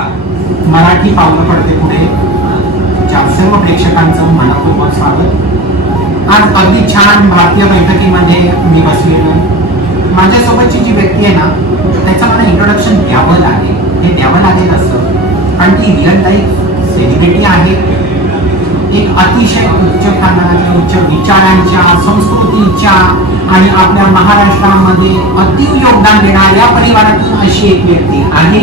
नमस्कार. मराठी पावलं पडते पुढे च्या सर्व प्रेक्षकांचं मनपूर्वक स्वागत. आज अगदी छान भारतीय बैठकीमध्ये मी बसलेलो. माझ्यासोबतची जी व्यक्ती आहे ना, त्याचं मला इंट्रोडक्शन द्यावं लागेल. हे द्यावं लागेल असं, कारण ती रिअल लाईफ सेलिब्रिटी आहे. एक अतिशय उच्च खानदानाच्या, उच्च विचारांच्या, संस्कृतीच्या आणि आपल्या महाराष्ट्रामध्ये अतिव योगदान देणाऱ्या परिवारातून अशी एक व्यक्ती आहे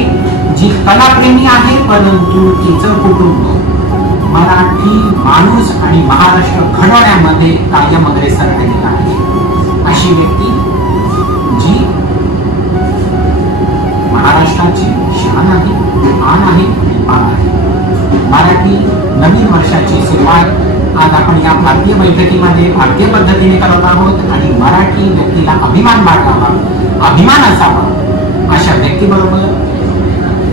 जी कलाप्रेमी आहे, परंतु तिचं कुटुंब मराठी माणूस आणि महाराष्ट्र घडवण्यामध्ये कायम अग्रेसर राहिलेला आहे. अशी व्यक्ती जी महाराष्ट्राची शान आहे, आन आहे, पान आहे. मराठी नवीन वर्षाची सुरुवात आज आपण या भारतीय बैठकीमध्ये भारतीय पद्धतीने करत आहोत आणि मराठी व्यक्तीला अभिमान वाटावा, अभिमान असावा अशा व्यक्तीबरोबर.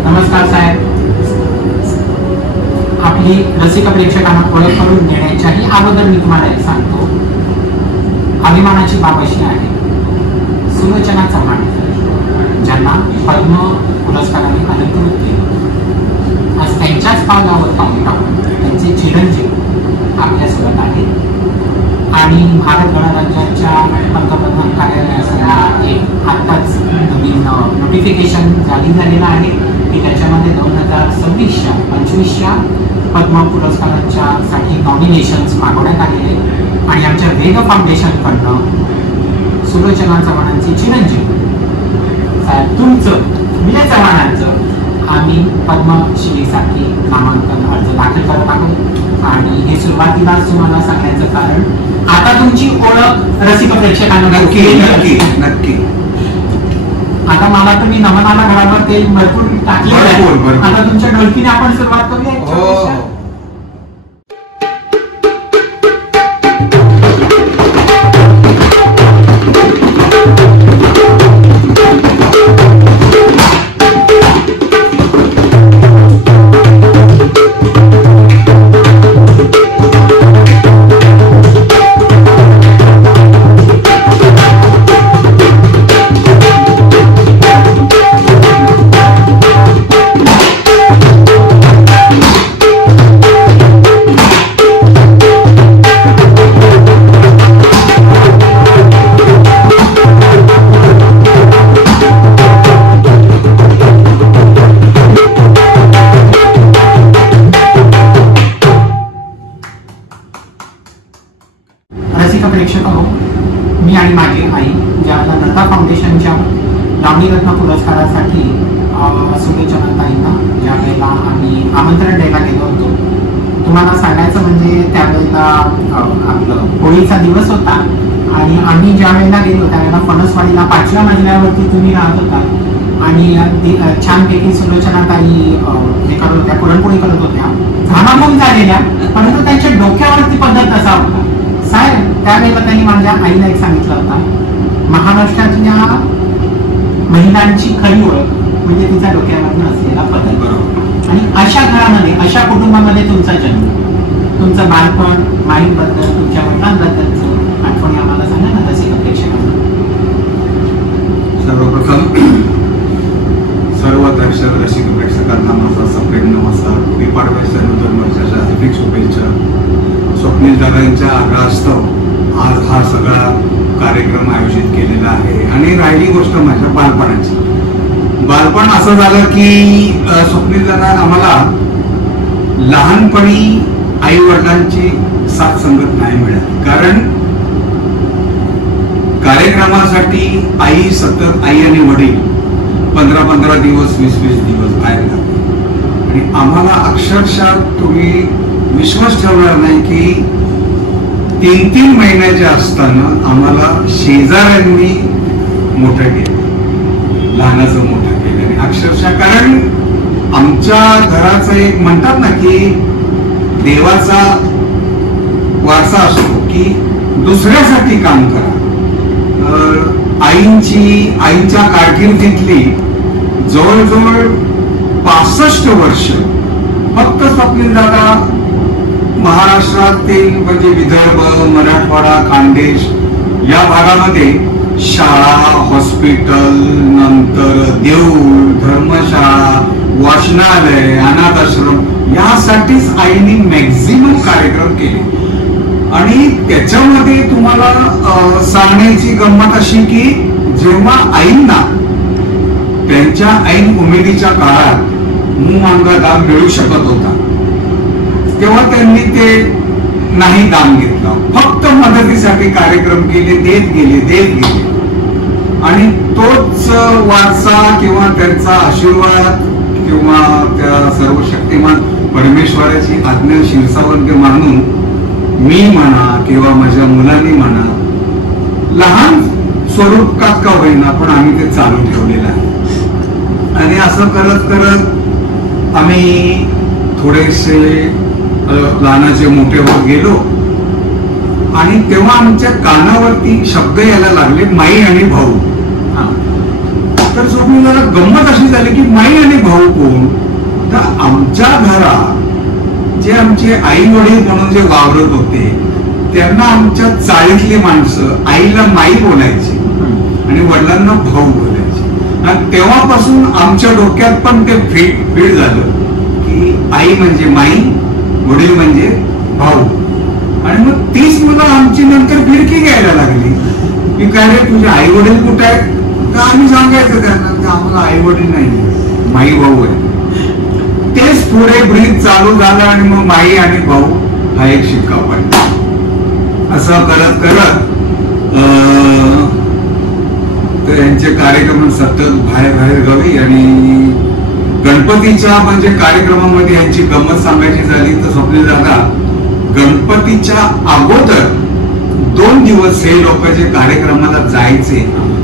नमस्कार साहेब. आपली रसिक प्रेक्षकांना ओळख करून देण्याच्याही अगोदर मी तुम्हाला एक सांगतो, अभिमानाची बाब अशी आहे, सुलोचना चव्हाण ज्यांना पद्म पुरस्काराने अलंकृत केलं, आज त्यांच्याच पावलावर पाऊल टाकून त्यांचे चिरंजीव आपल्यासोबत आहेत आणि भारत गणराज्याच्या पंतप्रधान कार्यालयाला एक आत्ताच नवीन नोटिफिकेशन जारी झालेलं आहे की त्याच्यामध्ये 2026च्या 25च्या पद्म पुरस्कारांच्या साठी नॉमिनेशन्स मागवण्यात आलेले आणि आमच्या वेग फाउंडेशनकडनं सुलोचना चव्हाणांचे चिरंजीव तुमचं विजय चव्हाणांचं आम्ही पद्मश्रीसाठी नामांकन अर्ज दाखल करत आहोत. आणि हे सुरुवातीलाच तुम्हाला सांगण्याचं कारण, आता तुमची ओळख रसिक प्रेक्षकांना नक्की. आता मला तुम्ही नमनाला घरावर ते भरपूर टाकले, आता तुमच्या डोलकीने आपण सुरुवात करूया. मी आणि माझी आई ज्याला लता फाउंडेशनच्या लावणीरत्न पुरस्कारासाठी सुलोचना ताईंना ज्या वेळेला आम्ही आमंत्रण द्यायला गेलो होतो, तुम्हाला सांगायचं म्हणजे त्यावेळेला आपलं होळीचा दिवस होता आणि आम्ही ज्या वेळेला गेलो त्यावेळेला फणसवाडीला 5व्या मजल्यावरती तुम्ही राहत होता आणि छानपैकी सुलोचना ताई हे करत होत्या, पुरणपोळी करत होत्या, घामाघूम झालेल्या, परंतु त्यांच्या डोक्यावरती पद्धत असा होता. साहेब त्यावेळेला त्यांनी माझ्या आईला एक सांगितलं होता, महाराष्ट्रातल्या महिलांची खरी ओळख म्हणजे तिच्या डोक्यावर असलेला पद्धत. आणि अशा घरामध्ये, अशा कुटुंबामध्ये तुमचा जन्म, तुमचं बालपण, माईबद्दल, तुमच्या वडिलांबद्दलचं आठवणी आम्हाला सांगा ना रसिक प्रेक्षकांना. सर्वप्रथम सर्व दर्शक रसिक प्रेक्षकांना माझा सप्रेम नमस्कार. गुढीपाडव्याच्या नूतन वर्षाच्या हार्दिक शुभेच्छा. स्वप्नील दादांच्या आग्रहास्तव आज हा सगळा कार्यक्रम आयोजित केलेला आहे. आणि राहिली गोष्ट माझ्या बालपणाची. बालपण असं झालं की स्वप्नील दादा आम्हाला लहानपणी आई वडिलांची साथ संगत नाही मिळाली, कारण कार्यक्रमासाठी आई सतत, आई आणि वडील 15-15 दिवस, 20-20 दिवस बाहेर लागले. आणि आम्हाला अक्षरशः तुम्ही विश्वास ठेवणार नाही की 3-3 महिन्याचे असताना आम्हाला शेजाऱ्यांनी मोठं केलं, लहानाचं मोठं केलं. आणि अक्षरशः, कारण आमच्या घराचं एक म्हणतात ना की देवाचा वारसा असतो की दुसऱ्यासाठी काम करा. आईच्या कारकिर्दीतली जवळजवळ 65 वर्ष फक्त स्वप्नील दादा महाराष्ट्रातील म्हणजे विदर्भ, मराठवाडा, खानदेश या भागामध्ये शाळा, हॉस्पिटल, नंतर देऊळ, धर्मशाळा, वॉशिंग वाचनालय, अनाथ आश्रम यासाठीच आईने मॅक्झिमम कार्यक्रम केले. आणि त्याच्यामध्ये तुम्हाला सांगण्याची गंमत अशी की जेव्हा आईंना त्यांच्या ऐन उमेदीच्या काळात मुंग दाम मिळू शकत होता तेव्हा त्यांनी ते नाही दाम घेतलं, फक्त मदतीसाठी कार्यक्रम केले, देत गेले. आणि तोच वारसा किंवा त्यांचा आशीर्वाद किंवा त्या सर्व शक्तिमान परमेश्वराची आज्ञा शिरसावंत मानून मी म्हणा किंवा माझ्या मुलांनी म्हणा लहान स्वरूपात का होईना पण आम्ही ते चालू ठेवलेलं आहे. आणि असं करत करत आम्ही थोडेसे लहानाचे मोठे होत गेलो. आणि तेव्हा आमच्या कानावरती शब्द यायला लागले माई आणि भाऊ. तर जरा गंमत अशी झाली की माई आणि भाऊ कोण. तर आमच्या घरात जे आमचे आई वडील म्हणून जे वावरत होते त्यांना आमच्या चाळीतली माणसं आईला माई बोलायची आणि वडिलांना भाऊ बोलायचे. आणि तेव्हापासून आमच्या डोक्यात पण ते फीट झालं की आई म्हणजे माई, वडील म्हणजे भाऊ. आणि मग तीच मुलं आमची नंतर फिरकी घ्यायला लागली की काय रे तुझे आई वडील कुठे आहेत. तर आम्ही सांगायचं त्यांना की आम्हाला आई वडील नाही, माई भाऊ आहे. तेच पुढे ब्रीज चालू झालं आणि मग माई आणि भाऊ हा एक शिक्का पडला. असं करत करत यांचे कार्यक्रम सतत बाहेर गावी. आणि गणपतीच्या म्हणजे कार्यक्रमामध्ये यांची गंमत सांगायची झाली तर स्वप्नील दादा गणपतीच्या अगोदर 2 दिवस हे लोक जे कार्यक्रमाला जायचे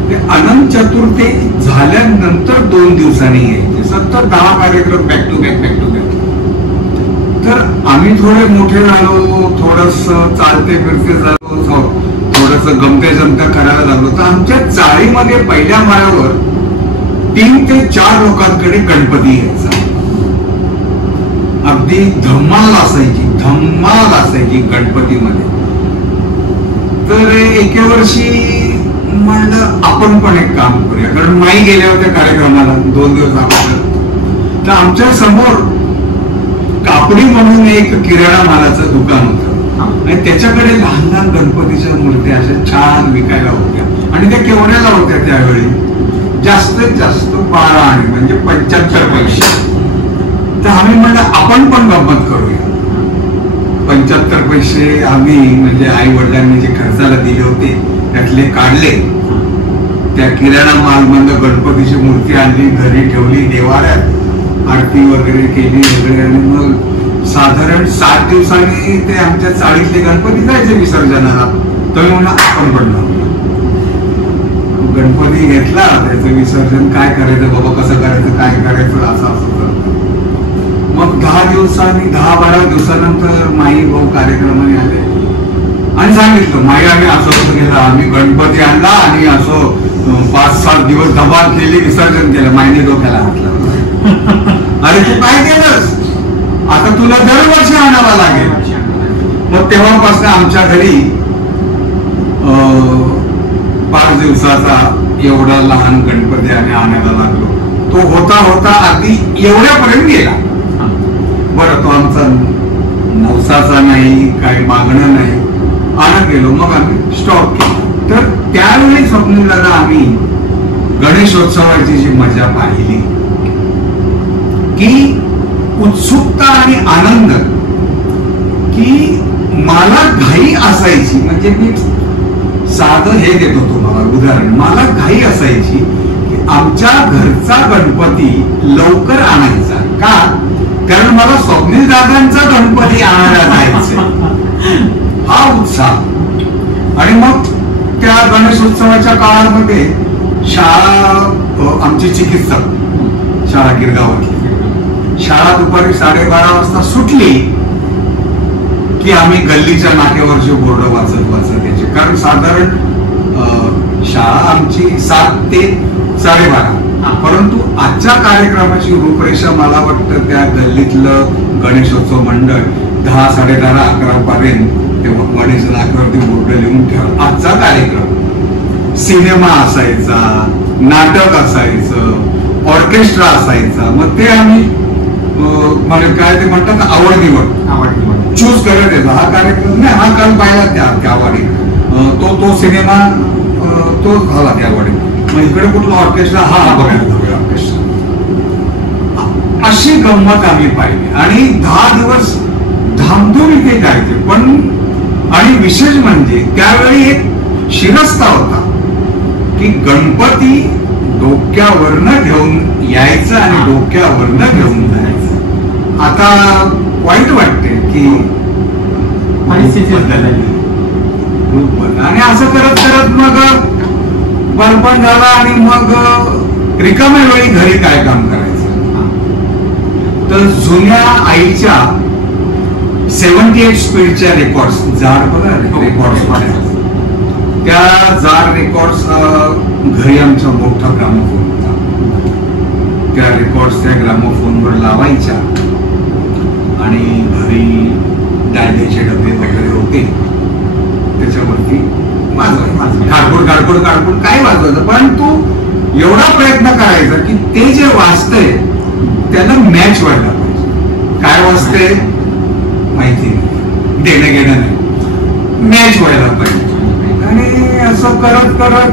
ते अनंत चतुर्थी झाल्यानंतर 2 दिवसांनी यायचे. सतत 10 कार्यक्रम बॅक टू बॅक. तर आम्ही थोडे मोठे झालो, थोडस चालते फिरते झालो, थोडस गमते जमत्या करायला लागलो. तर आमच्या चाळीमध्ये पहिल्या माळ्यावर 3 ते 4 लोकांकडे गणपती यायचा. अगदी धम्माल असायची गणपतीमध्ये. तर एके वर्षी म्हणलं आपण पण एक काम करूया, कारण माई गेल्या होत्या कार्यक्रमाला 2 दिवस अगोदर. तर आमच्या समोर कापडी म्हणून एक किराणा मालाचं दुकान होतं आणि त्याच्याकडे लहान गणपतीच्या मूर्त्या अशा छान विकायला होत्या. आणि त्या केवढ्याला होत्या त्यावेळी, जास्तीत जास्त 12 आणे म्हणजे 75 पैसे. तर आम्ही म्हणलं आपण पण गंमत करूया. 75 पैसे आम्ही म्हणजे आई वडिलांनी जे खर्चाला दिले होते त्यातले काढले. त्या किराणा माल मधून गणपतीची मूर्ती आणली, घरी ठेवली, देवाऱ्यात आरती वगैरे केली वगैरे. आणि मग साधारण 7 दिवसांनी ते आमच्या चाळीतले गणपती जायचे विसर्जनाला. तर म्हणलं आपण पण गणपती घेतला, त्याचं विसर्जन काय करायचं बाबा, कसं करायचं, काय करायचं, असं मग 10-12 दिवसानंतर माई भाऊ कार्यक्रमाने आले आणि सांगितलं माई आम्ही असं केलं, आम्ही गणपती आणला आणि असं 5-7 दिवस धमाल केली, विसर्जन केलं. माईने डोक्याला हात लावला. अरे तू काय केलंस, आता तुला दरवर्षी आणावं लागेल. मग तेव्हापासून आमच्या घरी 5 दिवसाचा एवढा लहान गणपती आम्ही आणायला लागलो. तो होता अगदी एवढ्यापर्यंत गेला. बरं, तो आमचा नवसाचा नाही, काही मागणं नाही, आणत गेलो. मग आम्ही स्टॉप केला. तर त्यावेळी स्वप्नीलला आम्ही गणेशोत्सवाची जी मजा पाहिली की उत्सुकता आणि आनंद, की मला घाई असायची. म्हणजे मी साधं हे देतो तुम्हाला उदाहरण. मला घाई असायची की आमच्या घरचा गणपती लवकर आणायचा. का? कारण मला स्वप्नील दादांचा गणपती आणायला जायचं, हा उत्साह. आणि मग त्या गणेशोत्सवाच्या काळामध्ये शाळा, आमची चिकित्सक शाळा गिरगावातली शाळा दुपारी 12:30 वाजता सुटली की आम्ही गल्लीच्या नाक्यावरचे बोर्ड वाचत यायचे. कारण साधारण शाळा आमची 7 ते 12:30. परंतु आजच्या कार्यक्रमाची रूपरेषा मला वाटतं त्या गल्लीतलं गणेशोत्सव मंडळ 10-10:30-11 पर्यंत तेव्हा गणेश नाक्यावरती बोर्ड लिहून ठेवा. आजचा कार्यक्रम सिनेमा असायचा, नाटक असायचं, ऑर्केस्ट्रा असायचा. मग ते आम्ही म्हणजे काय ते म्हणतात आवड निवड चूज करत येतो. हा कार्यक्रम नाही, हा काल पाहिला त्या वाडीत, तो सिनेमा तो झाला त्या वाडीत, मग इकडे कुठला ऑर्केस्ट्रा, हा बघायला जाऊया ऑर्केस्ट्रा. अशी गंमत आम्ही पाहिली आणि 10 दिवस धामधूम इथे जायचे. पण आणि विशेष म्हणजे त्यावेळी एक शिरस्ता होता की गणपती डोक्यावरनं घेऊन यायचं आणि डोक्यावरनं घेऊन जायचं. आता वाईट वाटते की परिस्थिती आणि असं करत करत मग बलपण झाला आणि मग रिकाम्या वेळी घरी काय काम करायचं. तर जुन्या आईच्या 78 स्पीडच्या रेकॉर्ड्स, जाड बघा रेकॉर्ड्स, त्या जाड रेकॉर्ड्स घरी आमचा मोठा ग्रामोफोन होता. त्या रेकॉर्ड्स त्या ग्रामोफोनवर लावायच्या आणि घरी डायलेचे डबे वगैरे होते त्याच्यावरती वाजवायचं, काढपूड काय वाजवायचं. पण तू एवढा प्रयत्न करायचा की ते जे वाजतंय त्याला मॅच व्हायला पाहिजे. काय वाजते माहिती नाही, देणं घेणं नाही, मॅच व्हायला पाहिजे. आणि असं करत करत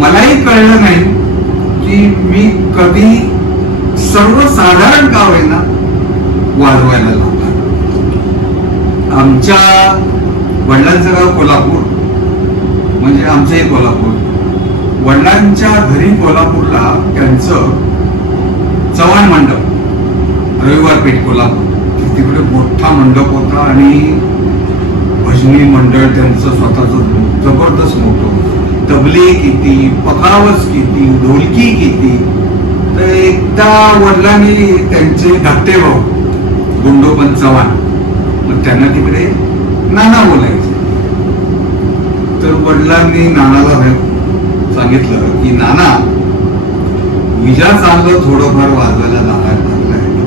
मलाही कळलं नाही की मी कधी सर्वसाधारण का होईना वाजवायला लावला. आमच्या वडिलांचं गाव कोल्हापूर, म्हणजे आमचंही कोल्हापूर. वडिलांच्या घरी कोल्हापूरला त्यांचं चव्हाण मंडप, रविवार पेठ कोल्हापूर, तिकडे मोठा मंडप होता आणि भजनी मंडळ त्यांचं स्वतःच जबरदस्त मोठं. तबले किती, पखावज किती, ढोलकी किती. तर एकदा वडिलांनी त्यांचे धाकटे भाऊ गुंडोपंत चव्हाण, मग त्यांना तिकडे नाना बोलायचे. तर वडिलांनी नानाला सांगितलं की नाना, विजा चांगलं थोडंफार वाजवायला लागलाय,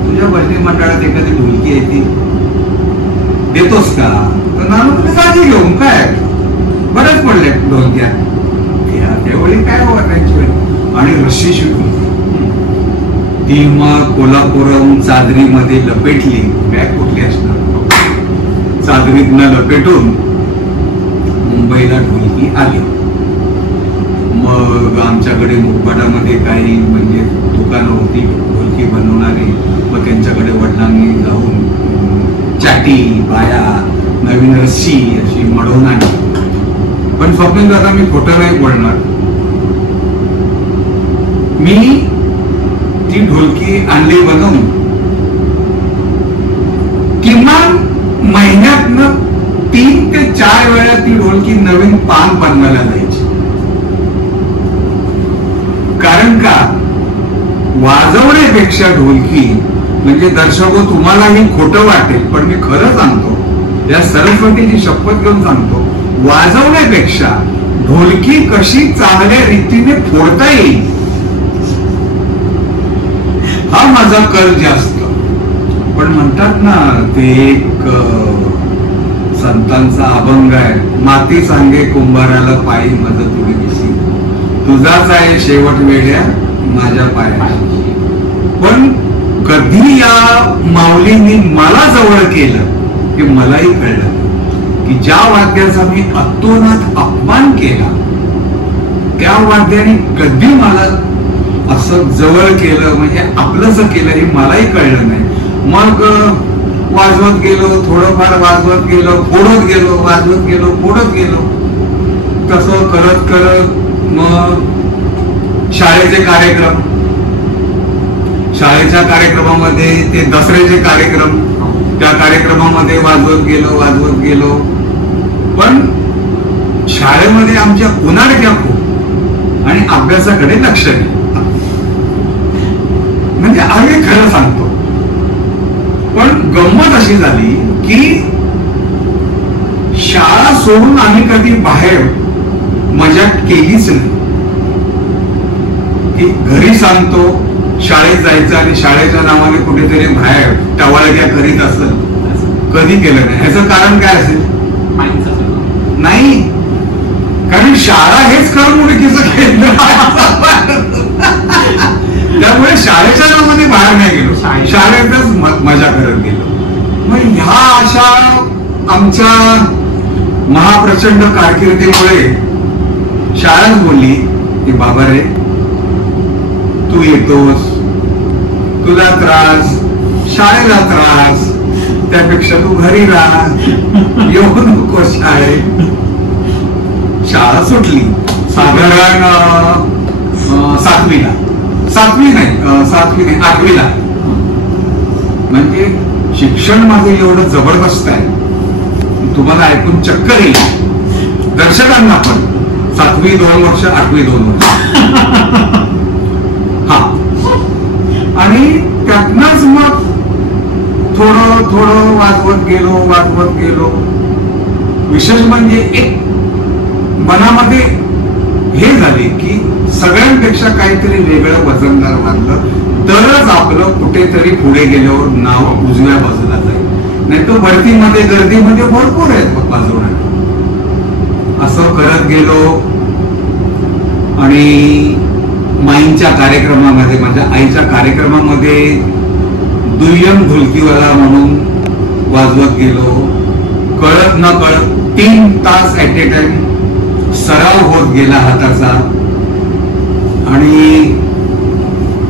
तुझ्या भजनी मंडळात एखादी ढोलकी येते देतोस का? तर नाना तुम्ही काळजी घेऊन काय बरेच पडले ढोलक्या, त्यावेळी काय वाटायची वेळ. आणि रशी शिकली ती मग कोल्हापूरहून चादरीमध्ये लपेटली, बॅग कुठली असणार, चादरीतनं लपेटून मुंबईला ढोलकी आली. मग आमच्याकडे मुखपाटामध्ये काही म्हणजे दुकानं होती ढोलकी बनवणारी, मग त्यांच्याकडे वडिलांनी जाऊन चाटी, बाया, नवीन रस्सी अशी मडवून आणली. पण स्वप्नील दादा, मी खोटं नाही बोलणार, मी ती ढोलकी आणली बनवून किमान महिन्यातनं 3 ते 4 वेळा ती ढोलकी नवीन पान बनवायला जायची. कारण का, वाजवण्यापेक्षा ढोलकी म्हणजे दर्शको तुम्हालाही खोटं वाटेल पण मी खरं सांगतो, या सरस्वतीची शपथ घेऊन सांगतो, वाजवण्यापेक्षा ढोलकी कशी चांगल्या रीतीने फोडता येईल हा माझा कल जास्त. पण म्हणतात ना, ते एक संतांचा अभंग आहे, माती सांगे कुंभाराला पायी मदत तुझी दिसी, तुझाच आहे शेवट वेड्या माझ्या पाया. पण कधी या माऊलींनी मला जवळ केलं की मलाही कळलं की ज्या वाद्याचा मी अतोनात अपमान केला त्या वाद्याने कधी मला असं जवळ केलं, म्हणजे आपलंसं केलं हे मलाही कळलं नाही. मग वाजवत गेलो, थोडंफार वाजवत गेलो, फोडत गेलो, वाजवत गेलो, फोडत गेलो. तसं करत करत मग शाळेचे कार्यक्रम, शाळेच्या कार्यक्रमामध्ये ते दसऱ्याचे कार्यक्रम, त्या कार्यक्रमामध्ये वाजवत गेलो. पण शाळेमध्ये आमच्या उन्हाळ्याच्या खूप आणि अभ्यासाकडे लक्ष नाही. म्हणजे आम्ही खरं सांगतो. पण गंमत अशी झाली की शाळा सोडून आम्ही कधी बाहेर मजा केलीच नाही. की घरी सांगतो शाळेत जायचं आणि शाळेच्या नावाने कुठेतरी बाहेर टवाळक्या करीत असेल, कधी केलं नाही. ह्याचं कारण काय असेल? नाही, कारण शाळा हेच करमणुकीचं केंद्र. त्यामुळे शाळेच्या नावाने बाहेर बाहेर नाही गेलो, शाळेतच मजा करत गेलो. मग ह्या अशा आमच्या महाप्रचंड कारकिर्दीमुळे शाळाच बोलली की बाबा रे, तू येतोस, तुला त्रास, शाळेला त्रास, त्यापेक्षा तू घरी राहा, येऊ नको शाळेत. शाळा सुटली साधारण 7वीला, 7वी नाही 8वीला. म्हणजे शिक्षण माझं एवढं जबरदस्त आहे, तुम्हाला ऐकून चक्कर येईल, दर्शकांना पण. 7वी 2 वर्ष, 8वी 2 वर्ष. हा, आणि त्यातनच मग थोडं थोडं वाजवत गेलो. विशेष म्हणजे एक मनामध्ये हे झाले की सगळ्यांपेक्षा काहीतरी वेगळं वजनदार वाटलं तरच आपलं कुठेतरी पुढे गेल्यावर नाव उजव्या बाजूला जाईल. नाही तर भरतीमध्ये गर्दीमध्ये भरपूर आहेत वाजवणार. असं करत गेलो आणि माईंच्या कार्यक्रमामध्ये, माझ्या आईच्या कार्यक्रमामध्ये दुय्यम ढोलकीवाला म्हणून वाजवत गेलो. कळत न कळत 3 तास ऍट ए टाइम सराव होत गेला हाताचा. आणि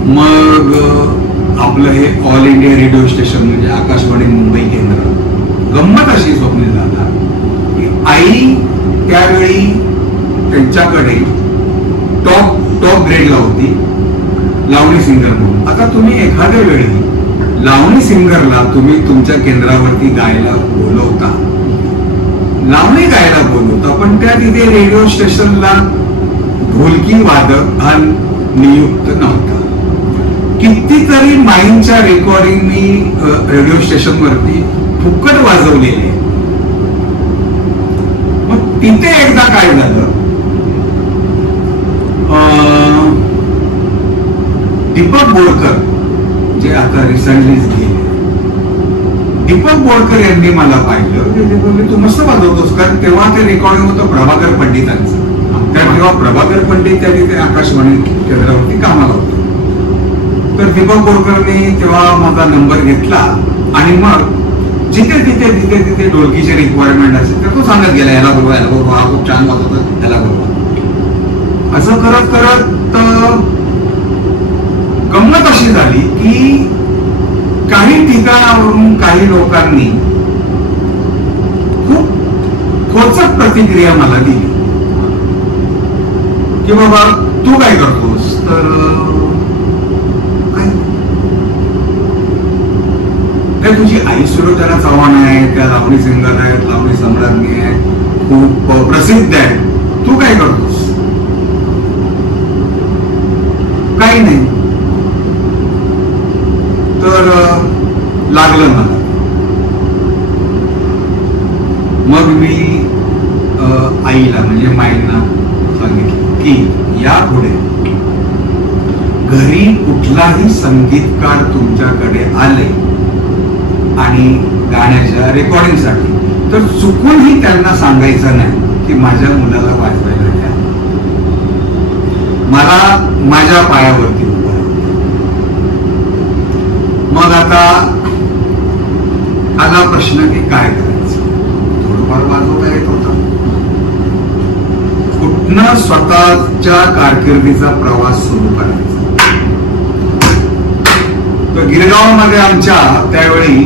मग आपलं हे ऑल इंडिया रेडिओ स्टेशन म्हणजे आकाशवाणी मुंबई केंद्र, गंमत अशी स्वप्न झाला की आई त्यावेळी त्यांच्याकडे टॉप ग्रेडला होती लावणी सिंगर म्हणून. आता तुम्ही एखाद्या वेळी लावणी सिंगरला तुम्ही तुमच्या केंद्रावरती गायला बोलवता, लावणी गायला बोलवता, पण त्या तिथे रेडिओ स्टेशनला ढोलकी वादक हा नियुक्त नव्हता. कितीतरी माईंच्या रेकॉर्डिंग मी रेडिओ स्टेशनवरती फुकट वाजवलेले. मग तिथे एकदा काय झालं, दीपक बोरकर जे आता रिसेंटलीच गेले, दीपक बोरकर यांनी मला पाहिलं, तू मस्त वाजवतोस. कारण तेव्हा ते रेकॉर्डिंग होतं प्रभाकर पंडितांचं. तेव्हा प्रभाकर पंडित त्यांनी ते आकाशवाणी केंद्रावरती कामाला होतं. तर दीपक बोरकरने तेव्हा माझा नंबर घेतला आणि मग जिथे ढोलकीचे रिक्वायरमेंट असेल तर तो सांगत गेला, याला बोलवा, हा खूप छान वाजवतो, याला बोलवा. असं करत करत गंमत अशी झाली की काही ठिकाणावरून काही लोकांनी खूप खोचक प्रतिक्रिया मला दिली की बाबा तू काय करतोस. तर काय तुझी आई सुलोचना चव्हाण आहे, त्या लावणी सिंगर आहेत, लावणी सम्राज्ञी आहे, खूप प्रसिद्ध आहे, तू काय करतोस. काही नाही. तर लागलं मला. मग मी आईला म्हणजे माईंना सांगितलं की यापुढे घरी कुठलाही संगीतकार तुमच्याकडे आले आणि गाण्याच्या रेकॉर्डिंगसाठी तर चुकूनही त्यांना सांगायचं नाही की माझ्या मुलाला वाजवायला द्या, मला माझ्या पायावरती. मग आता आला प्रश्न की काय करायचं. थोडंफार वाजवता येत होतं. कुठनं स्वतःच्या कारकिर्दीचा प्रवास सुरू करायचा. तर गिरगावमध्ये आमच्या त्यावेळी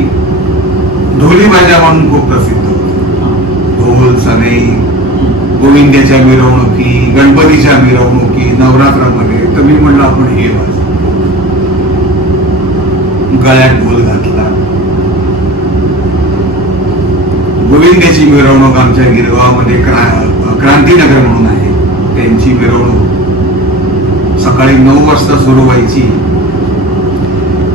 ढोली बाजा म्हणून खूप प्रसिद्ध होत. ढोल, सनई, गोविंद्याच्या मिरवणुकी, गणपतीच्या मिरवणुकी, नवरात्रामध्ये. तर मी म्हणलं आपण हे वाजवू. गळ्यात ढोल घातला. गोविंद्याची मिरवणूक आमच्या गिरगावामध्ये क्रांतीनगर म्हणून आहे, त्यांची मिरवणूक सकाळी 9 वाजता सुरू व्हायची,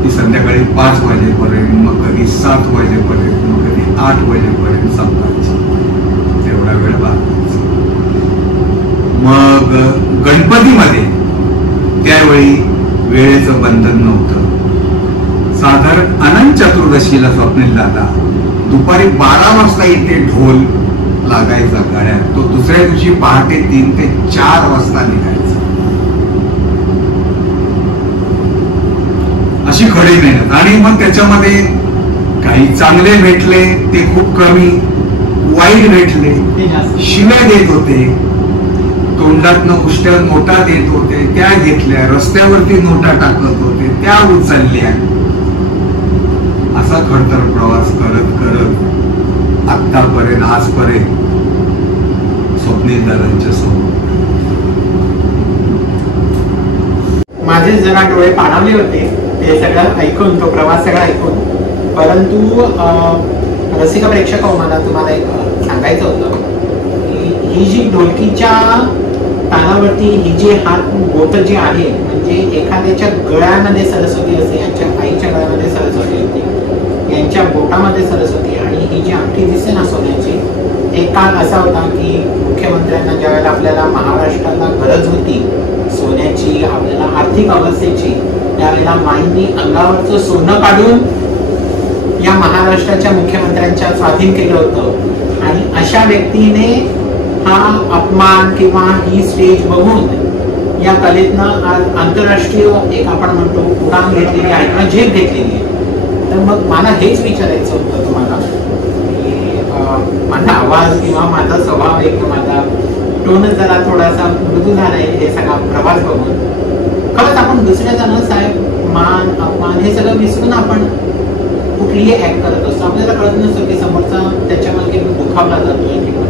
ती संध्याकाळी 5 वाजेपर्यंत, मग कधी 7 वाजेपर्यंत, मग कधी 8 वाजेपर्यंत संपायची. तेवढा वेळ वाचायचा. मग गणपतीमध्ये त्यावेळी वेळेचं बंधन नव्हतं. साधारण अनंत चतुर्दशीला स्वप्नील दादा दुपारी 12 वाजता इथे ढोल लागायचा गाड्यात. तो दुसऱ्या दिवशी पहाटे 3 ते 4 वाजता निघायचा. अशी खडी मेहनत. आणि मग त्याच्यामध्ये काही चांगले भेटले ते खूप कमी, वाईट भेटले शिव्या देत होते, तोंडातनं उष्ट्या नोटा देत होते त्या घेतल्या, रस्त्यावरती नोटा टाकत होते त्या उचलल्या. असा खडतर प्रवास करत करत आतापर्यंत आजपर्यंत स्वप्नीलदारांच्या समोर माझे जरा डोळे पाणावले होते हे सगळं ऐकून, तो प्रवास सगळा ऐकून. परंतु रसिक प्रेक्षक मला तुम्हाला एक सांगायचं होतं की ही जी ढोलकीच्या तालावरती ही जी हात बोट जी आहे, म्हणजे एखाद्याच्या गळ्यामध्ये सरस्वती असते, यांच्या आईच्या गळ्यामध्ये सरस्वती होती, यांच्या बोटामध्ये सरस्वती, आणि ही जी अंगठी दिसते ना सोन्याची, एक काळ असा होता की मुख्यमंत्र्यांना ज्यावेळेला आपल्याला महाराष्ट्राला गरज होती सोन्याची, आपल्याला आर्थिक अवस्थेची, त्यावेळेला माईंनी अंगावरचं सोनं काढून या महाराष्ट्राच्या मुख्यमंत्र्यांच्या स्वाधीन केलं होतं. आणि अशा व्यक्तीने हा अपमान किंवा ही स्टेज बघून या कलेतनं आज आंतरराष्ट्रीय एक आपण म्हणतो उडान घेतलेली आहे किंवा झेप घेतलेली आहे. तर मग मला हेच विचारायचं होतं तुम्हाला की माझा आवाज किंवा माझा स्वभाव एक माझा टोनच जरा थोडासा मृदू झाला आहे हे सगळा प्रवास बघून. खरंच आपण दुसऱ्या जण साहेब मान अपमान हे सगळं विसरून आपण कुठलीही ऍक्ट करत असतो. आपल्याला कळत नसतं की समोरचा त्याच्यामागे दुखावला जातोय किंवा,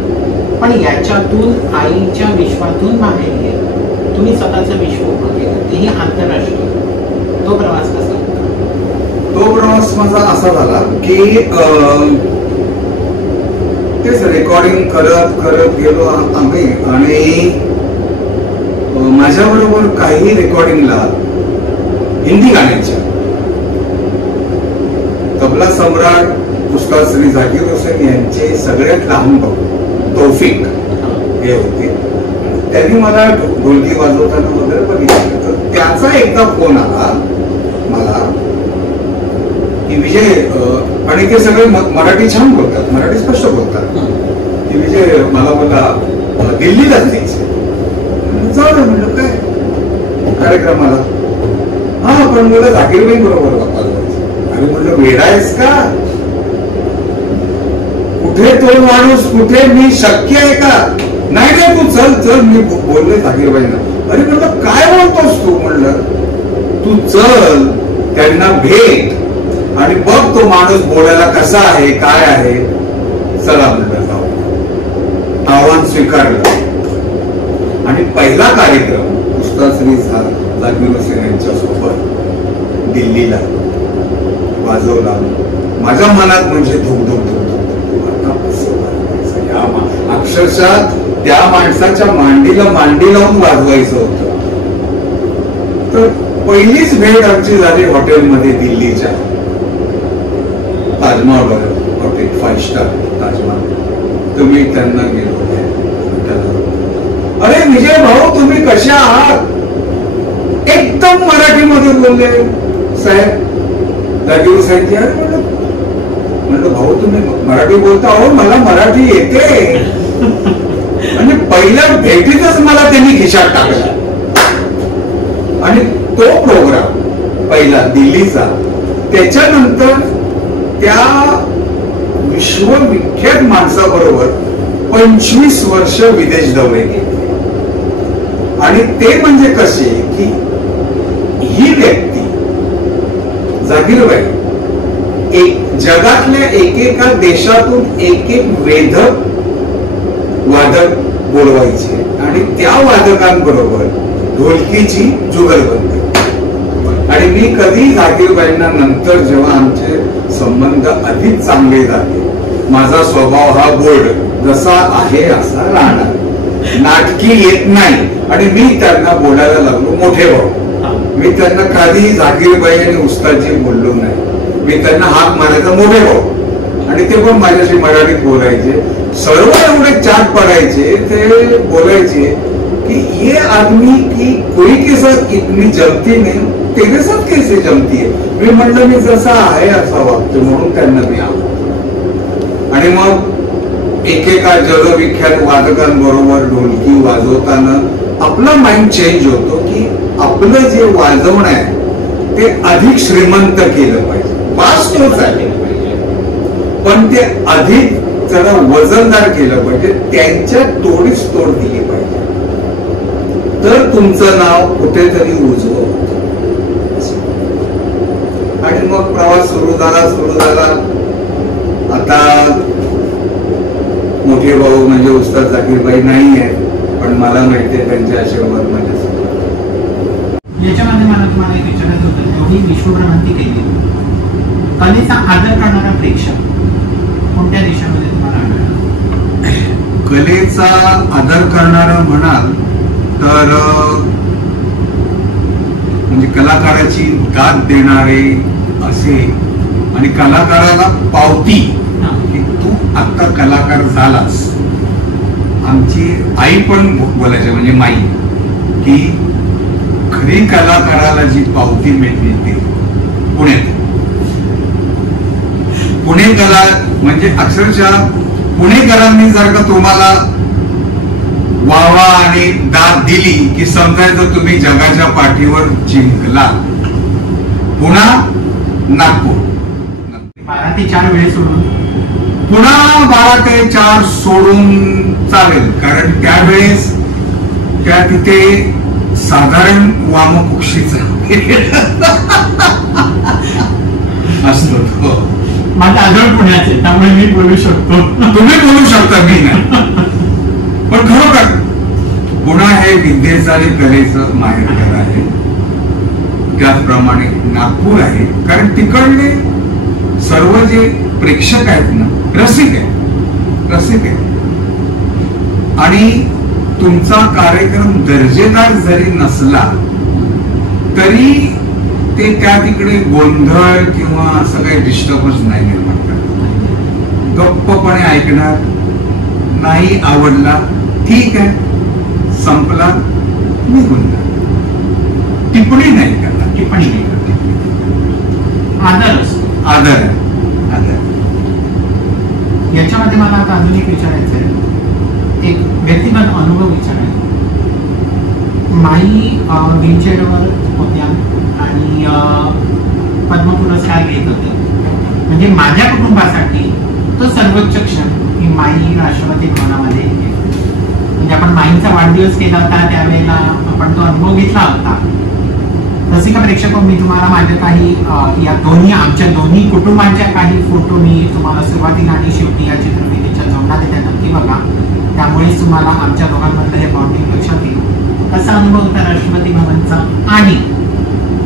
पण याच्यातून आईच्या विश्वातून बाहेर गेले तुम्ही स्वतःचं विश्व उभं केलं, तेही आंतरराष्ट्रीय. तो प्रवास कसा होता? तो प्रवास माझा असा झाला की तेच रेकॉर्डिंग करत करत गेलो आम्ही, आणि माझ्याबरोबर काही रेकॉर्डिंगला हिंदी गाण्यांच्या तबला सम्राट उस्ताद श्री झाकीर हुसेन यांचे सगळ्यात लहान भाऊ तौफिक हे होते. त्यांनी मला ढोलकी वाजवताना वगैरे बघितलं. तर त्याचा एकदा फोन आला मला की विजय, आणि ते सगळे मराठी छान बोलतात, मराठी स्पष्ट बोलतात, की विजय मला बोला दिल्लीला जायचं. जाऊ दे म्हणलं काय कार्यक्रमाला. हा पण मला झाकीरबाई बरोबर वाजवायचं. अरे म्हणलं वेडा आहेस का, कुठे तो माणूस कुठे मी, शक्य आहे का? नाही नाही तू चल चल, मी बोलले झाकीरबाईंना. अरे म्हणलं काय बोलतोस तू, म्हणलं तू चल त्यांना भेट आणि बघ तो माणूस बोलायला कसा आहे काय आहे. चला म्हणलं जाऊ. आव्हान स्वीकारलं आणि पहिला कार्यक्रम उस्ताद श्री झाकीर हुसेन यांच्या सोबत दिल्लीला वाजवला. माझ्या मनात म्हणजे धुक धुक धुक अक्षरशः त्या माणसाच्या मांडीला मांडी लावून वाजवायचं होतं. तर पहिलीच भेट आमची झाली हॉटेलमध्ये दिल्लीच्या ताजमहल हॉटेल, 5 स्टार ताजमहल. तुम्ही त्यांना गेलो, अरे विजय भाऊ तुम्ही कशा आहात, एकदम मराठीमध्ये बोलले. साहेब जागीर साहेब, म्हणलं भाऊ तुम्ही मराठी बोलता? हो मला मराठी येते. आणि पहिल्या भेटीतच मला त्यांनी खिशात टाकला. आणि तो प्रोग्राम पहिला दिल्लीचा, त्याच्यानंतर त्या विश्वविख्यात माणसाबरोबर 25 वर्ष विदेश दौरे केले. आणि ते म्हणजे कसे की ही व्यक्ती जागीरबाई जगातल्या एकेका देशातून एक एक वेधक वादक बोलवायचे आणि त्या वादकांबरोबर ढोलकीची जुगलबंदी. आणि मी कधी जागीरबाईंना नंतर जेव्हा आमचे संबंध अधिक चांगले झाले, माझा स्वभाव हा बोल्ड जसा आहे असा राहणार, नाटकी येत नाही. आणि मी त्यांना बोलायला लागलो मोठे भाऊ. मी त्यांना कधी जागीरबाई आणि उस्तादजी बोललो नाही. मी त्यांना हाक मारायचा मोठे भाऊ, आणि ते पण माझ्याशी मराठीत बोलायचे. सर्व एवढे चाट पडायचे, ते बोलायचे कि ये आदमी की कोई के साथ इतनी जमती नहीं, तेरे साथ कैसे जमती है. मी म्हणलं मी जसा आहे असा वागतो, म्हणून त्यांना मी आवडतो. आणि मग एकेका जगविख्यात वादकांबरोबर ढोलकी वाजवताना आपला माइंड चेंज होतो की आपलं जे वाजवणं आहे ते अधिक श्रीमंत केलं पाहिजे. वास्तव झालेलं पाहिजे, पण ते अधिक जरा वजनदार केलं पाहिजे. त्यांच्या तोडीच तोड दिली पाहिजे, तर तुमचं नाव कुठेतरी उजवं होतं. आणि मग प्रवास सुरू झाला. आता मोठे भाऊ म्हणजे उस्ताद जाकीरबाई नाही आहे, पण मला माहितीये त्यांच्या आशीर्वाद माझ्या. याच्यामध्ये मला तुम्हाला एक विचारायचं होतं, एवढी विश्वभ्रमंती केली, कलेचा आदर करणारा प्रेक्षक कोणत्या देशामध्ये तुम्हाला आढळला? कलेचा आदर करणारा म्हणाल तर म्हणजे कलाकाराची दाद देणारे असे, आणि कलाकाराला पावती की तू आता कलाकार झालास. आमची आई पण बोलायची, म्हणजे माई, की खरी कलाकाराला जी पावती मिळते पुण्यात. पुणे कला म्हणजे अक्षरशः पुणेकरांनी जर का तुम्हाला वावा आणि दाद दिली की समजायचं तुम्ही जगाच्या पाठीवर जिंकला. पुन्हा नागपूर 12 ते 4 वेळेस सोडून पुन्हा 12 ते 4 सोडून चालेल, कारण त्यावेळेस त्या तिथे साधारण वामकुक्षीचा असतो. माझा आदर पुण्याचे, त्यामुळे मी बोलू शकतो. तुम्ही बोलू शकता, मी नाही. पण खरोखर पुणा हे विद्येचं आणि कलेचं माहेरघर आहे. त्याचप्रमाणे नागपूर आहे, कारण तिकडले सर्व जे प्रेक्षक आहेत ना, रसिक आहे. आणि तुमचा कार्यक्रम दर्जेदार जरी नसला तरी ते त्या तिकडे गोंधळ किंवा असं काही डिस्टर्बन्स नाही निर्माण करत. गप्पपणे ऐकणार, नाही आवडला ठीक आहे, संपला, निघून जा. टिप्पणी नाही करणार. आदर. याच्यामध्ये मला आता अजून एक विचारायचं आहे, एक व्यक्तिगत अनुभव विचारायचा. माई व्हीलचेअरवर होत्या आणि पद्म पुरस्कार घेत होते. म्हणजे माझ्या कुटुंबासाठी तो सर्वोच्च क्षण की माई राष्ट्रपती भवनामध्ये, म्हणजे आपण माईंचा वाढदिवस केला होता त्यावेळेला आपण तो अनुभव घेतला होता. रसिक प्रेक्षक, मी तुम्हाला माझ्या काही या आमच्या दोन्ही कुटुंबांच्या काही फोटो मी तुम्हाला सुरुवातीला आणि शेवटी या चित्रफितीच्या जोडण्यात येते, नक्की बघा. त्यामुळेच तुम्हाला आमच्या दोघांमधलं हे बॉन्डिंग लक्षात येईल. कसा अनुभव होता राष्ट्रपती भवनचा, आणि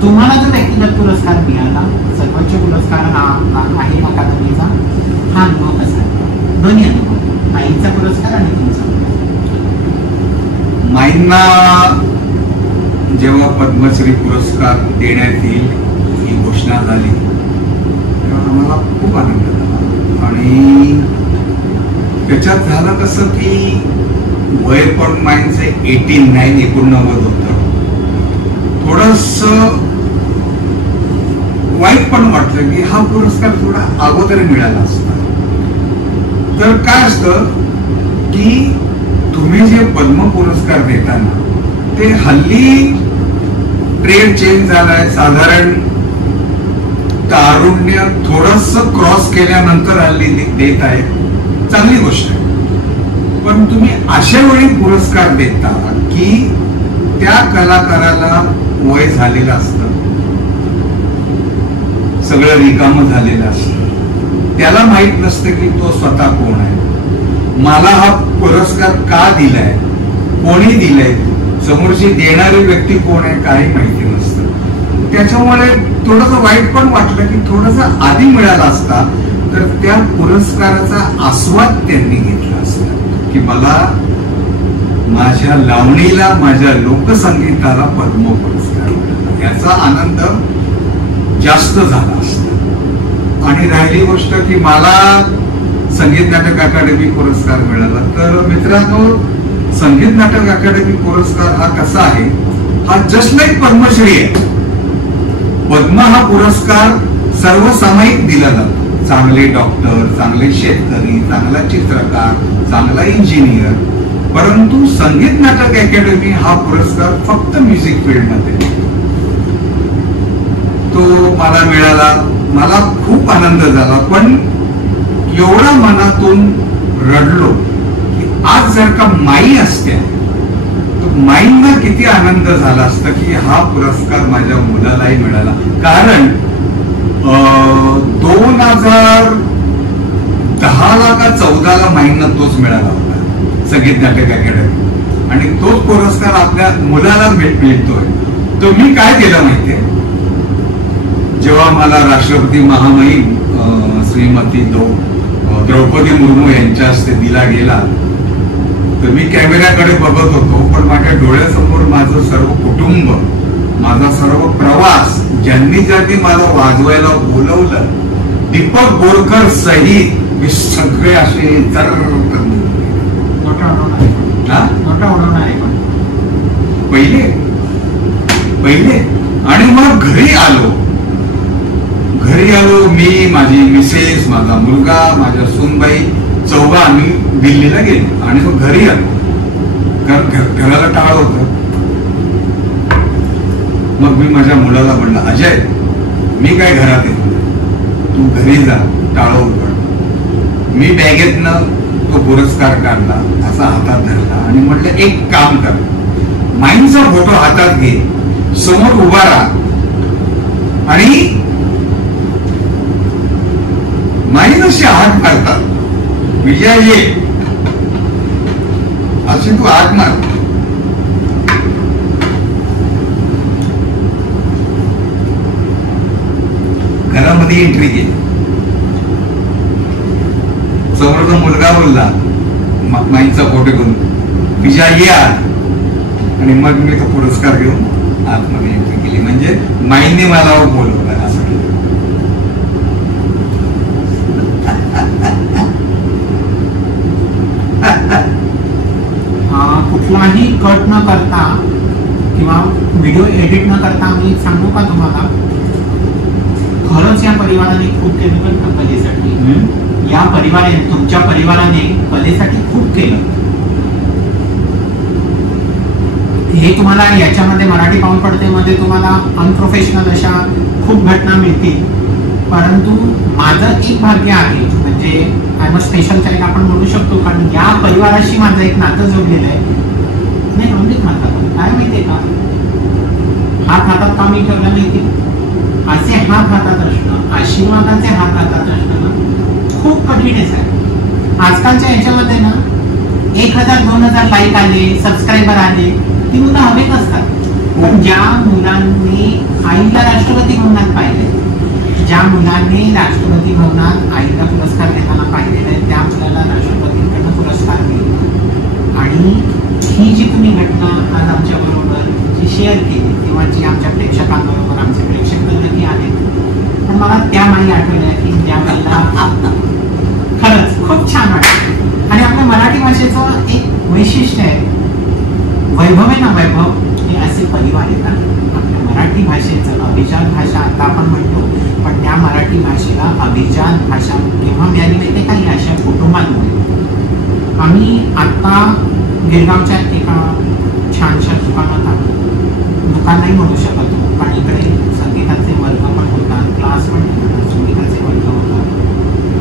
तुम्हाला जो व्यक्तिगत पुरस्कार मिळाला, सर्वोच्च पुरस्कार आहे अकादमीचा, हा अनुभव कसा आहे? दोन्ही अनुभव, माईंचा पुरस्कार आणि तुमचा. माईंना जेव्हा पद्मश्री पुरस्कार देण्यात येईल ही घोषणा झाली तेव्हा मला खूप आनंद झाला. आणि त्याच्यात झालं कसं की वय पण माईंचं 89 होतं. थोडस वाईट पण वाटलं की हा पुरस्कार थोडा अगोदर मिळाला असता. तर काय असतं की तुम्ही जे पद्म पुरस्कार देताना ते हल्ली ट्रेड चेंज झालाय. साधारण तारुण्य थोडस क्रॉस केल्यानंतर हल्ली देत आहे, चांगली गोष्ट आहे. पण तुम्ही अशा वेळी पुरस्कार देता की त्या कलाकाराला वय झालेलं असतं, सगळं रिकामं झालेलं असतं, त्याला माहित नसतं की तो स्वतः कोण आहे, मला हा पुरस्कार का दिलाय, कोणी दिलाय, समोरची देणारी व्यक्ती कोण आहे, काही माहिती नसतं. त्याच्यामुळे थोडस वाईट पण वाटलं की थोडस आधी मिळाला असता तर त्या पुरस्काराचा आस्वाद त्यांनी घेतला असता की मला माझ्या लावणीला, माझ्या लोकसंगीताला पद्म पुरस्कार मिळाला, याचा आनंद जास्त झाला असता. आणि राहिली गोष्ट की मला संगीत नाटक अकादमी पुरस्कार मिळाला, तर मित्रांनो संगीत नाटक अकादमी पुरस्कार हा कसा आहे, हा जस्ट लाईक पद्मश्री आहे. पद्म हा पुरस्कार सर्वसामायिक दिला जातो. चांगले डॉक्टर, चांगले शेतकरी, चांगला चित्रकार, चांगला इंजिनियर. परंतु संगीत नाटक अकादमी हा पुरस्कार फक्त म्युझिक फील्ड मध्ये. मला मिळाला, मला खूप आनंद झाला. पण एवढा मनातून रडलो की आज जर का माई असत्या तर माईंना किती आनंद झाला असता की हा पुरस्कार माझ्या मुलालाही मिळाला. कारण 2010 का 14 माईंना तोच मिळाला होता संगीत नाटक अकॅडमी, आणि तोच पुरस्कार आपल्या मुलाला मिळतोय. तो मी काय केलं माहितीये, जेव्हा मला राष्ट्रपती महामहिम श्रीमती द्रौपदी मुर्मू यांच्या हस्ते दिला गेला तर मी कॅमेऱ्याकडे बघत होतो, पण माझ्या डोळ्यासमोर माझं सर्व कुटुंब, माझा सर्व प्रवास, ज्यांनी ज्यांनी मला वाजवायला बोलवलं, दीपक बोरकर सहित मी सगळे असे पहिले. आणि मग घरी आलो मी, माझी मिसेस, माझा मुलगा, माझ्या सूनबाई, चौघा आम्ही दिल्लीला गेलो. आणि मग घरी आलो, कारण घराला टाळ होतं. मग मी माझ्या मुलाला म्हणलं, अजय मी काय घरात येतो, तू घरी जा, टाळ उघड. मी बॅगेतनं तो पुरस्कार काढला, असा हातात धरला आणि म्हटलं एक काम कर, माईंचा फोटो हातात घे, समोर उभा राहा आणि माई जशी हात मारतात, विजया ये अशी तू हात मार. घरामध्ये एंट्री केली, समोरचा मुलगा बोलला माईचा फोटो घेऊन, विजया ये आत. आणि मग मी तो पुरस्कार घेऊन आतमध्ये एंट्री केली. म्हणजे माईने मला बोलवलं असं केलं. कुठलाही कट न करता किंवा व्हिडिओ एडिट न करता आम्ही सांगू का तुम्हाला, खरंच या परिवाराने खूप केलं बरं कलेसाठी. या परिवाराने, तुमच्या परिवाराने कलेसाठी खूप केलं. हे तुम्हाला याच्यामध्ये मराठी पाऊल पडते मध्ये तुम्हाला अनप्रोफेशनल अशा खूप घटना मिळतील, परंतु माझं एक भाग्य आहे, म्हणजे I am a special child आपण म्हणू शकतो, कारण या परिवाराशी माझं एक नातं जोडलेलं आहे. नाही अमृत माता काय माहितीये का, हात हातात का मी ठेवला माहिती, असे हात हातात असणं, आशीर्वादाचे हात हातात असणं ना खूप कठीणच आहे. आजकालच्या याच्यामध्ये ना 1000-2000 लाईक आले, सबस्क्रायबर आले, ती मुलं हवेत असतात. पण ज्या मुलांनी आईला राष्ट्रपती भवनात पाहिले, ज्या मुलांनी राष्ट्रपती भवनात आईला पुरस्कार घेताना पाहिलेला आहे, त्या मुलाला राष्ट्रपतींकडनं पुरस्कार मिळतो. आणि ही जी तुम्ही घटना आज आमच्या बरोबर जी शेअर केली किंवा जी आमच्या प्रेक्षकांबरोबर आमचे प्रेक्षक नक्की आले, पण मला त्या माई आठवल्या की ज्या वेळेला खरंच खूप छान वाटतं. आणि आपल्या मराठी भाषेचं एक वैशिष्ट्य आहे, वैभव आहे ना, वैभव हे असे परिवार येतात. आपल्या मराठी भाषेचं अभिजात भाषा आता आपण म्हणतो, पण त्या मराठी भाषेला अभिजात भाषा केव्हा मिळाली माहिती काही अशा कुटुंबांमुळे. आम्ही आता गिरगावच्या एका छानशा दुकानात आलो, दुकान नाही म्हणू शकत हो, कारण इकडे संगीताचे वर्ग पण होतात, क्लास पण होतात, संगीताचे वर्ग होतात.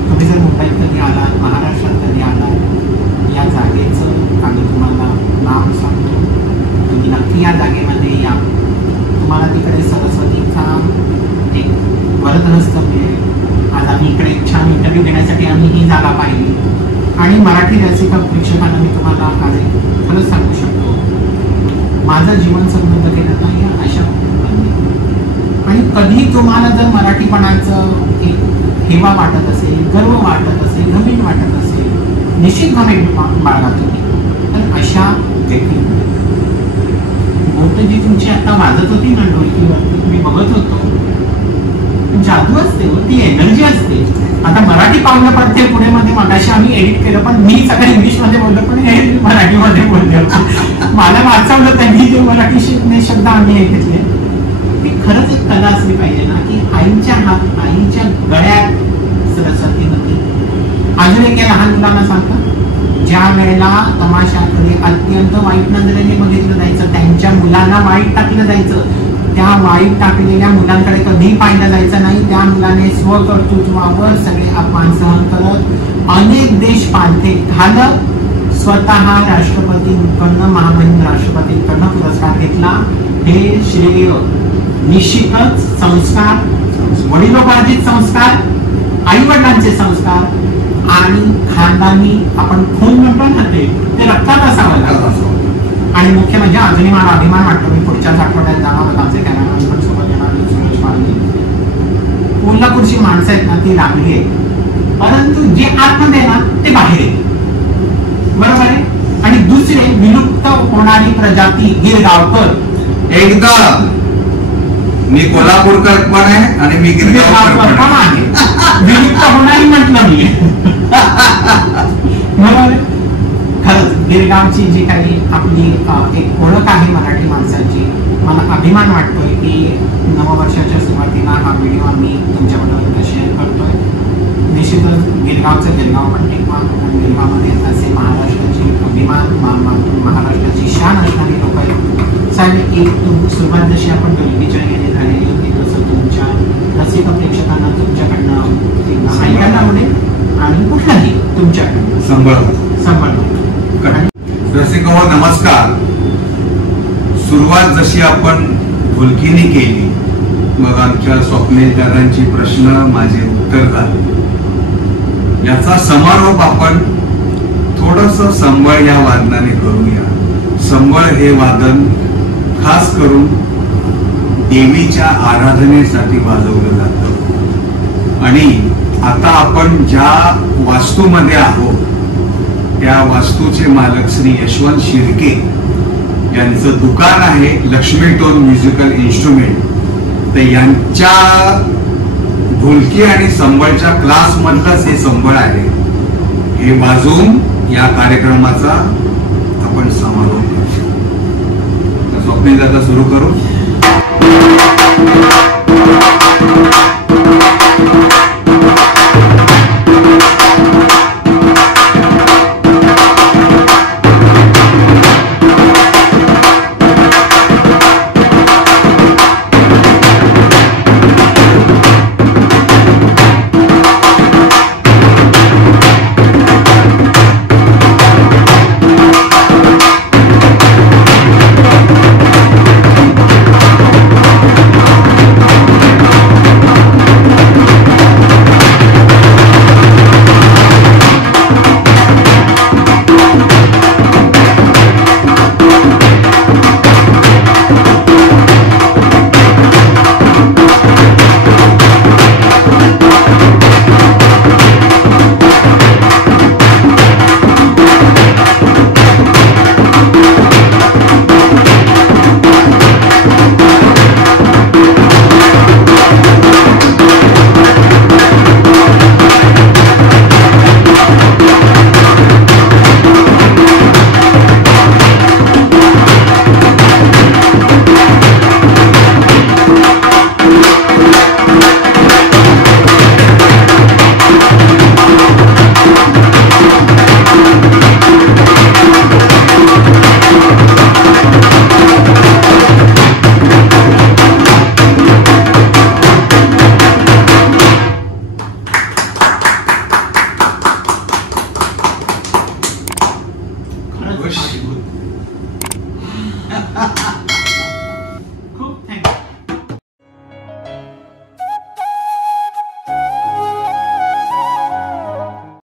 तुम्ही जर मुंबईत कधी आलात, महाराष्ट्रात कधी आलात, या जागेचं आम्ही तुम्हाला नाव सांगतो, तुम्ही नक्की या जागेमध्ये या. तुम्हाला तिकडे सरस्वतीचा एक वरदहस्त मिळेल. आज आम्ही इकडे एक छान इंटरव्ह्यू घेण्यासाठी आम्ही ही जागा पाहिली. आणि मराठी रसिक प्रेक्षकांना मी तुम्हाला आज खरंच सांगू शकतो, माझं जीवन समृद्ध केलं नाही या अशा कुटुंबांनी. आणि कधी तुम्हाला जर मराठीपणाचं एक हेवा वाटत असेल, गर्व वाटत असेल, घमेंड वाटत असेल, निश्चित घमेंड बाळगा तुम्ही. तर अशा व्यक्ती बोट जी तुमची आता वाजत होती ना ढोलकीवरती, तुम्ही बघत होतो, जादू असते, ती एनर्जी असते. आता मराठी पावलं पडते पुढे मध्ये, मगाशी आम्ही एडिट केलं, पण मी सगळं इंग्लिश मध्ये बोललो, पण हे मराठीमध्ये बोलले. मला वाचवलं त्यांनी जे मराठी शब्द आम्ही हे घेतले. ती खरंच एक कला असली पाहिजे ना, की आईच्या गळ्यात सरस्वती होती. अजून एक लहान मुलांना सांगतो, ज्या वेळेला तमाशाकडे अत्यंत वाईट नजरेने बघितलं जायचं, त्यांच्या मुलांना वाईट टाकलं जायचं, त्या वाईट टाकलेल्या मुलांकडे कधीही पाहिलं जायचं नाही. त्या मुलाने स्वकर्तृत्वावर सगळे अपमान सहन करत अनेक देश पालथे घालत स्वतः राष्ट्रपतींकडनं, महामहिम राष्ट्रपतींकडनं पुरस्कार घेतला. हे श्रेय निश्चितच संस्कार, वडिलोपार्जित संस्कार, आई वडिलांचे संस्कार आणि खानदानी आपण खून म्हणतो ना ते रक्तात असावं लागतं. आणि मुख्य म्हणजे अजूनही मला अभिमान वाटतो, मी पुढच्याच आठवड्यात जाणार होता, आमचे कॅमेरामॅन पण सोबत येणार, सुरेश पारधी. कोल्हापूरची माणसं आहेत ना ती लागली आहे, परंतु जे आतमध्ये ना ते बाहेर आहे, बरोबर आहे. आणि दुसरे विलुप्त होणारी प्रजाती गिरगावकर. एकदा मी कोल्हापूरकर पण आहे आणि मी गिरगावकर पण आहे. विलुप्त होणारी म्हटलं मी, बरोबर. खरंच गिरगावची जी काही आपली एक ओळख आहे मराठी माणसाची, मला अभिमान वाटतोय की नववर्षाच्या सुरुवातीला हा व्हिडिओ आम्ही तुमच्याबरोबर शेअर करतोय. निश्चितच गिरगावचं गिरगाव पण टिकवा आणि गिरगावमध्ये असे महाराष्ट्राची अभिमान, महाराष्ट्राची शान असणारी लोक आहेत. साहेब, एक सुरुवात जशी आपण ढोलकीच्या याने झालेली होती तसं तुमच्या रसिक प्रेक्षकांना तुमच्याकडनं ऐकायला आवडेल आणि कुठलाही तुमच्याकडनं संबळ. रसिक हो, नमस्कार. सुरुवात जशी आपण ढोलकीने केली, मग आमच्या स्वप्नेलदारांची प्रश्न माझे उत्तर झाले. याचा समारोप आपण थोडस संबळ या वादनाने करूया. संबळ हे वादन खास करून देवीच्या आराधनेसाठी वाजवलं जातं. आणि आता आपण ज्या वास्तूमध्ये आहोत त्या वास्तूचे मालक श्री यशवंत शिर्के यांचं दुकान आहे लक्ष्मी टोन म्युझिकल इन्स्ट्रुमेंट. तर यांच्या ढोलकी आणि संबळच्या क्लास मधलंच हे संबळ आहे. हे वाजवून या कार्यक्रमाचा आपण समारोप करू. स्वप्नील दादा सुरू करू.